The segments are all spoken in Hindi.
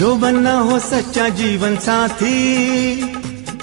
जो बनना हो सच्चा जीवन साथी,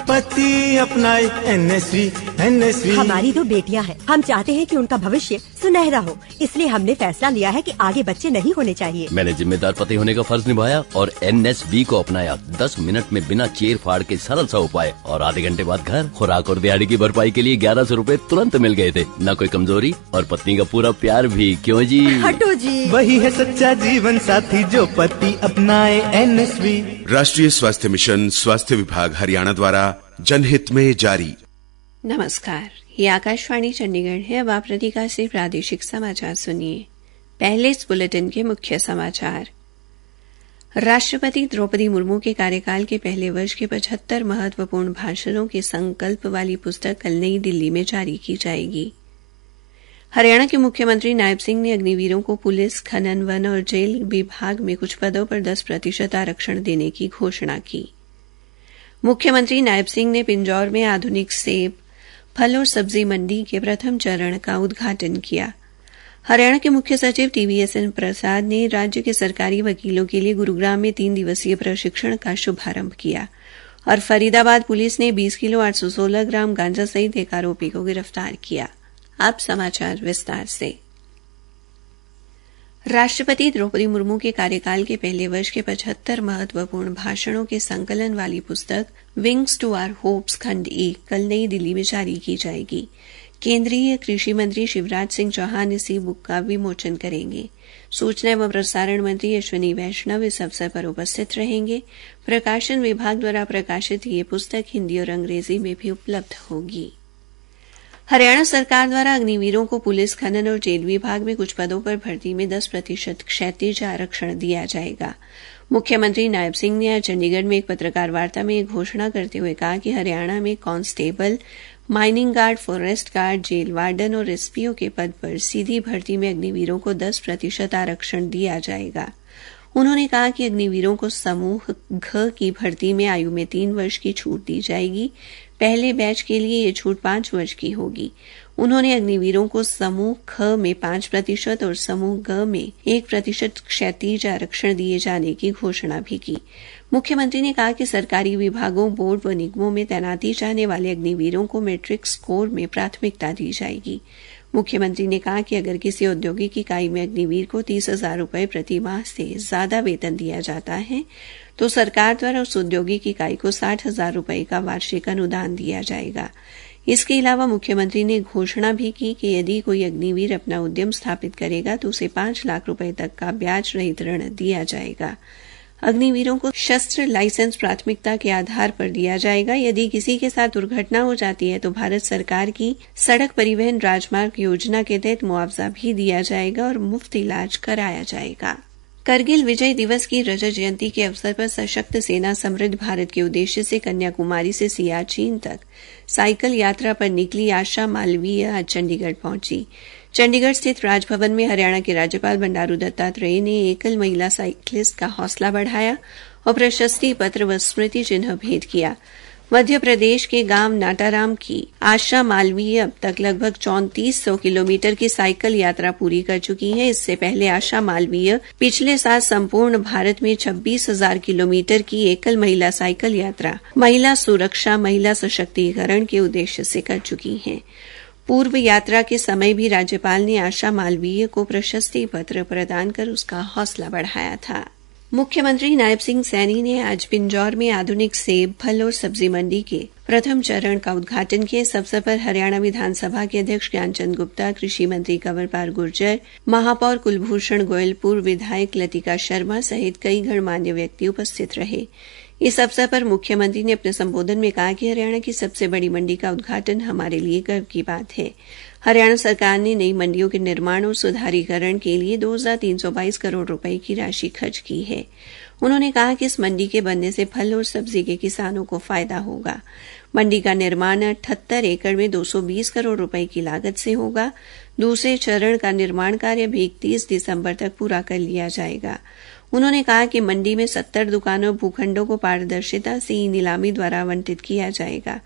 पति अपनाए एनएसवी। हमारी 2 बेटियां हैं, हम चाहते हैं कि उनका भविष्य सुनहरा हो, इसलिए हमने फैसला लिया है कि आगे बच्चे नहीं होने चाहिए। मैंने जिम्मेदार पति होने का फर्ज निभाया और एनएसवी को अपनाया। 10 मिनट में बिना चीर फाड़ के सरल सा उपाय और आधे घंटे बाद घर। खुराक और दिहाड़ी की भरपाई के लिए 1100 रूपए तुरंत मिल गए थे। न कोई कमजोरी और पत्नी का पूरा प्यार भी। क्यों जी? हटो जी। वही है सच्चा जीवन साथी जो पति अपनाए एनएसवी। राष्ट्रीय स्वास्थ्य मिशन, स्वास्थ्य विभाग हरियाणा द्वारा जनहित में जारी। नमस्कार, ये आकाशवाणी चंडीगढ़ है। अब आप रतिका से प्रादेशिक समाचार सुनिए। पहले इस बुलेटिन के मुख्य समाचार। राष्ट्रपति द्रौपदी मुर्मू के कार्यकाल के पहले वर्ष के 75 महत्वपूर्ण भाषणों के संकल्प वाली पुस्तक कल नई दिल्ली में जारी की जाएगी। हरियाणा के मुख्यमंत्री नायब सिंह ने अग्निवीरों को पुलिस, खनन, वन और जेल विभाग में कुछ पदों पर 10% आरक्षण देने की घोषणा की। मुख्यमंत्री नायब सिंह ने पिंजौर में आधुनिक सेब, फल और सब्जी मंडी के प्रथम चरण का उद्घाटन किया। हरियाणा के मुख्य सचिव TVSN प्रसाद ने राज्य के सरकारी वकीलों के लिए गुरुग्राम में 3 दिवसीय प्रशिक्षण का शुभारंभ किया। और फरीदाबाद पुलिस ने 20 किलो 816 ग्राम गांजा सहित एक आरोपी को गिरफ्तार किया। अब समाचार विस्तार से। राष्ट्रपति द्रौपदी मुर्मू के कार्यकाल के पहले वर्ष के 75 महत्वपूर्ण भाषणों के संकलन वाली पुस्तक विंग्स टू आवर होप्स खंड 1 कल नई दिल्ली में जारी की जाएगी। केंद्रीय कृषि मंत्री शिवराज सिंह चौहान इस बुक का विमोचन करेंगे। सूचना एवं प्रसारण मंत्री अश्विनी वैष्णव इस अवसर पर उपस्थित रहेंगे। प्रकाशन विभाग द्वारा प्रकाशित ये पुस्तक हिंदी और अंग्रेजी में भी उपलब्ध होगी। हरियाणा सरकार द्वारा अग्निवीरों को पुलिस, खनन और जेल विभाग में कुछ पदों पर भर्ती में 10% क्षैतिज आरक्षण दिया जाएगा। मुख्यमंत्री नायब सिंह ने आज चंडीगढ़ में एक पत्रकार वार्ता में एक घोषणा करते हुए कहा कि हरियाणा में constable, mining guard, forest guard, jail warden और SPO के पद पर सीधी भर्ती में अग्निवीरों को 10% आरक्षण दिया जाएगा। उन्होंने कहा कि अग्निवीरों को समूह घ की भर्ती में आयु में 3 वर्ष की छूट दी जाएगी। पहले बैच के लिए ये छूट 5 वर्ष की होगी। उन्होंने अग्निवीरों को समूह ख में 5% और समूह ग में 1% क्षैतिज आरक्षण दिए जाने की घोषणा भी की। मुख्यमंत्री ने कहा कि सरकारी विभागों, बोर्ड व निगमों में तैनाती चाहने वाले अग्निवीरों को मैट्रिक स्कोर में प्राथमिकता दी जाएगी। मुख्यमंत्री ने कहा कि अगर किसी औद्योगिक इकाई में अग्निवीर को 30,000 रुपए प्रति माह से ज्यादा वेतन दिया जाता है तो सरकार द्वारा उस औद्योगिक इकाई को 60,000 रुपए का वार्षिक अनुदान दिया जाएगा। इसके अलावा मुख्यमंत्री ने घोषणा भी की कि यदि कोई अग्निवीर अपना उद्यम स्थापित करेगा तो उसे 5 लाख रुपए तक का ब्याज रहित ऋण दिया जाएगा। अग्निवीरों को शस्त्र लाइसेंस प्राथमिकता के आधार पर दिया जाएगा। यदि किसी के साथ दुर्घटना हो जाती है तो भारत सरकार की सड़क परिवहन राजमार्ग योजना के तहत मुआवजा भी दिया जाएगा और मुफ्त इलाज कराया जाएगा। करगिल विजय दिवस की रजत जयंती के अवसर पर सशक्त सेना समृद्ध भारत के उद्देश्य से कन्याकुमारी से सियाचिन तक साइकिल यात्रा पर निकली आशा मालवीय आज चंडीगढ़ पहुंची। चंडीगढ़ स्थित राजभवन में हरियाणा के राज्यपाल बंडारू दत्तात्रेय ने एकल महिला साइकिलिस्ट का हौसला बढ़ाया और प्रशस्ति पत्र व स्मृति चिन्ह भेंट किया। मध्य प्रदेश के गांव नाटाराम की आशा मालवीय अब तक लगभग 3400 किलोमीटर की साइकिल यात्रा पूरी कर चुकी है। इससे पहले आशा मालवीय पिछले साल संपूर्ण भारत में 26,000 किलोमीटर की एकल महिला साइकिल यात्रा महिला सुरक्षा, महिला सशक्तिकरण के उद्देश्य से कर चुकी हैं। पूर्व यात्रा के समय भी राज्यपाल ने आशा मालवीय को प्रशस्ति पत्र प्रदान कर उसका हौसला बढ़ाया था। मुख्यमंत्री नायब सिंह सैनी ने आज पिंजौर में आधुनिक सेब, फल और सब्जी मंडी के प्रथम चरण का उद्घाटन किया। इस अवसर पर हरियाणा विधानसभा के अध्यक्ष ज्ञानचंद गुप्ता, कृषि मंत्री कंवरपाल गुर्जर, महापौर कुलभूषण गोयल, पूर्व विधायक लतिका शर्मा सहित कई गणमान्य व्यक्ति उपस्थित रहे। इस अवसर पर मुख्यमंत्री ने अपने संबोधन में कहा कि हरियाणा की सबसे बड़ी मंडी का उद्घाटन हमारे लिए गर्व की बात है। हरियाणा सरकार ने नई मंडियों के निर्माण और सुधारीकरण के लिए 2,322 करोड़ रुपए की राशि खर्च की है। उन्होंने कहा कि इस मंडी के बनने से फल और सब्जी के किसानों को फायदा होगा। मंडी का निर्माण 78 एकड़ में 220 करोड़ रुपए की लागत से होगा। दूसरे चरण का निर्माण कार्य भी 31 दिसंबर तक पूरा कर लिया जाएगा। उन्होंने कहा कि मंडी में 70 दुकानों भूखंडों को पारदर्शिता से नीलामी द्वारा आवंटित किया जाएगा।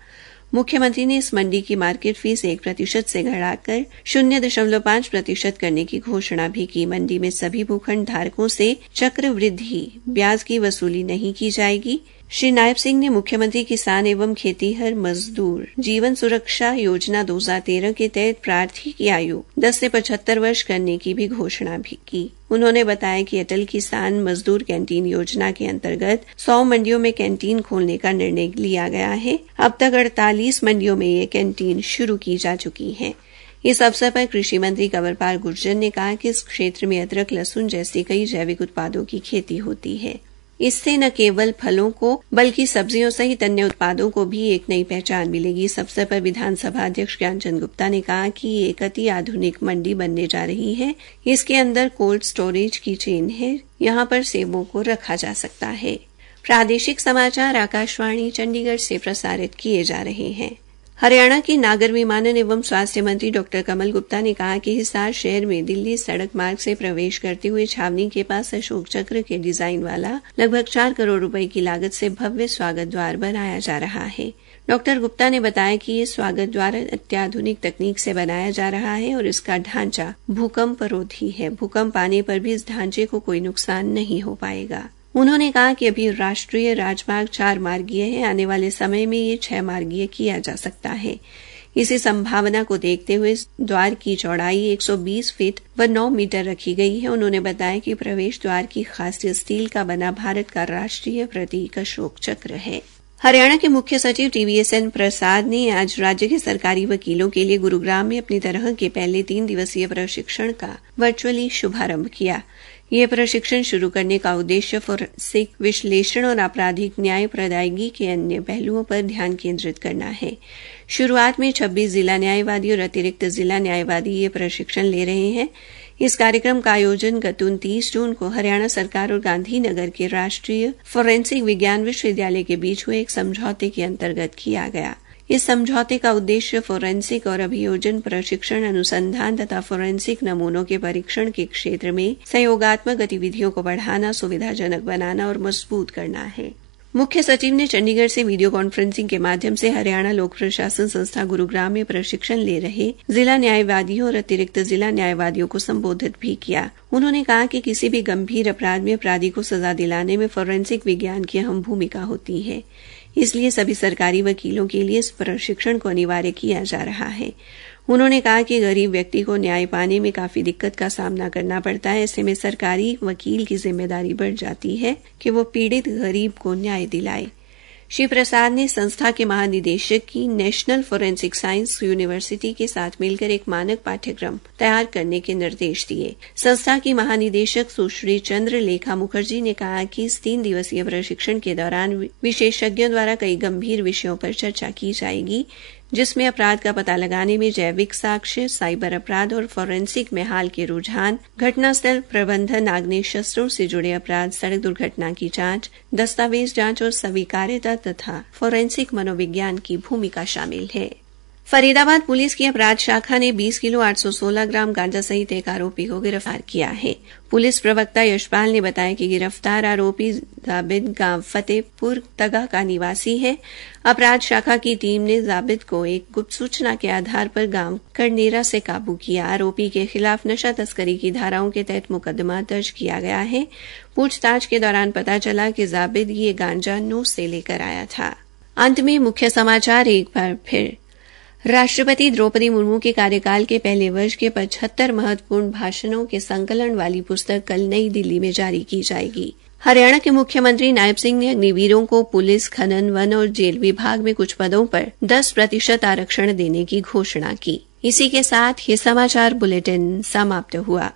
मुख्यमंत्री ने इस मंडी की मार्केट फीस 1% से घटाकर 0.5% करने की घोषणा भी की। मंडी में सभी भूखंड धारकों से चक्रवृद्धि ब्याज की वसूली नहीं की जाएगी। श्री नायब सिंह ने मुख्यमंत्री किसान एवं खेतीहर मजदूर जीवन सुरक्षा योजना 2013 के तहत प्रार्थी की आयु 10 से 75 वर्ष करने की भी घोषणा भी की। उन्होंने बताया कि अटल किसान मजदूर कैंटीन योजना के अंतर्गत 100 मंडियों में कैंटीन खोलने का निर्णय लिया गया है। अब तक 48 मंडियों में ये कैंटीन शुरू की जा चुकी है। इस अवसर पर कृषि मंत्री कंवरपाल गुर्जर ने कहा कि इस क्षेत्र में अदरक, लहसुन जैसे कई जैविक उत्पादों की खेती होती है। इससे न केवल फलों को बल्कि सब्जियों सहित अन्य उत्पादों को भी एक नई पहचान मिलेगी। इस अवसर पर विधानसभा अध्यक्ष ज्ञानचंद गुप्ता ने कहा कि ये एक अति आधुनिक मंडी बनने जा रही है। इसके अंदर कोल्ड स्टोरेज की चेन है, यहाँ पर सेबों को रखा जा सकता है। प्रादेशिक समाचार आकाशवाणी चंडीगढ़ से प्रसारित किए जा रहे हैं। हरियाणा के नागर विमानन एवं स्वास्थ्य मंत्री डॉ कमल गुप्ता ने कहा कि हिसार शहर में दिल्ली सड़क मार्ग से प्रवेश करते हुए छावनी के पास अशोक चक्र के डिजाइन वाला लगभग 4 करोड़ रुपए की लागत से भव्य स्वागत द्वार बनाया जा रहा है। डॉ गुप्ता ने बताया कि ये स्वागत द्वार अत्याधुनिक तकनीक से बनाया जा रहा है और इसका ढांचा भूकंपरोधी है। भूकंप आने पर भी इस ढांचे को कोई नुकसान नहीं हो पाएगा। उन्होंने कहा कि अभी राष्ट्रीय राजमार्ग 4 मार्गीय है, आने वाले समय में ये 6 मार्गीय किया जा सकता है। इसी संभावना को देखते हुए इस द्वार की चौड़ाई 120 फीट व 9 मीटर रखी गई है। उन्होंने बताया कि प्रवेश द्वार की खासियत स्टील का बना भारत का राष्ट्रीय प्रतीक अशोक चक्र है। हरियाणा के मुख्य सचिव TVSN प्रसाद ने आज राज्य के सरकारी वकीलों के लिए गुरुग्राम में अपनी तरह के पहले 3 दिवसीय प्रशिक्षण का वर्चुअली शुभारंभ किया। यह प्रशिक्षण शुरू करने का उद्देश्य फोरेंसिक विश्लेषण और आपराधिक न्याय प्रदायगी के अन्य पहलुओं पर ध्यान केंद्रित करना है। शुरुआत में 26 जिला न्यायवादी और अतिरिक्त जिला न्यायवादी ये प्रशिक्षण ले रहे हैं। इस कार्यक्रम का आयोजन गत 29 जून को हरियाणा सरकार और गांधीनगर के राष्ट्रीय फोरेंसिक विज्ञान विश्वविद्यालय के बीच हुए एक समझौते के अंतर्गत किया गया। इस समझौते का उद्देश्य फोरेंसिक और अभियोजन प्रशिक्षण, अनुसंधान तथा फोरेंसिक नमूनों के परीक्षण के क्षेत्र में सहयोगात्मक गतिविधियों को बढ़ाना, सुविधाजनक बनाना और मजबूत करना है। मुख्य सचिव ने चंडीगढ़ से वीडियो कॉन्फ्रेंसिंग के माध्यम से हरियाणा लोक प्रशासन संस्था गुरुग्राम में प्रशिक्षण ले रहे जिला न्यायवादियों और अतिरिक्त जिला न्यायवादियों को संबोधित भी किया। उन्होंने कहा कि किसी भी गंभीर अपराध में अपराधी को सजा दिलाने में फोरेंसिक विज्ञान की अहम भूमिका होती है। इसलिए सभी सरकारी वकीलों के लिए इस प्रशिक्षण को अनिवार्य किया जा रहा है। उन्होंने कहा कि गरीब व्यक्ति को न्याय पाने में काफी दिक्कत का सामना करना पड़ता है। ऐसे में सरकारी वकील की जिम्मेदारी बढ़ जाती है कि वो पीड़ित गरीब को न्याय दिलाए। श्री प्रसाद ने संस्था के महानिदेशक की नेशनल फोरेंसिक साइंस यूनिवर्सिटी के साथ मिलकर एक मानक पाठ्यक्रम तैयार करने के निर्देश दिए। संस्था की महानिदेशक सुश्री चंद्रलेखा मुखर्जी ने कहा कि इस 3 दिवसीय प्रशिक्षण के दौरान विशेषज्ञों द्वारा कई गंभीर विषयों पर चर्चा की जाएगी, जिसमें अपराध का पता लगाने में जैविक साक्ष्य, साइबर अपराध और फोरेंसिक में हाल के रुझान, घटनास्थल प्रबंधन, आग्नेय शस्त्रों से जुड़े अपराध, सड़क दुर्घटना की जांच, दस्तावेज जांच और स्वीकार्यता तथा फोरेंसिक मनोविज्ञान की भूमिका शामिल है। फरीदाबाद पुलिस की अपराध शाखा ने 20 किलो 816 ग्राम गांजा सहित एक आरोपी को गिरफ्तार किया है। पुलिस प्रवक्ता यशपाल ने बताया कि गिरफ्तार आरोपी जाबिद गांव फतेहपुर तगा का निवासी है। अपराध शाखा की टीम ने जाबिद को एक गुप्त सूचना के आधार पर गांव करनेरा से काबू किया। आरोपी के खिलाफ नशा तस्करी की धाराओं के तहत मुकदमा दर्ज किया गया है। पूछताछ के दौरान पता चला कि जाबिद ये गांजा नूर से लेकर आया था। अंत में मुख्य समाचार एक बार फिर। राष्ट्रपति द्रौपदी मुर्मू के कार्यकाल के पहले वर्ष के 75 महत्वपूर्ण भाषणों के संकलन वाली पुस्तक कल नई दिल्ली में जारी की जाएगी। हरियाणा के मुख्यमंत्री नायब सिंह ने अग्निवीरों को पुलिस, खनन, वन और जेल विभाग में कुछ पदों पर 10% आरक्षण देने की घोषणा की। इसी के साथ ये समाचार बुलेटिन समाप्त हुआ।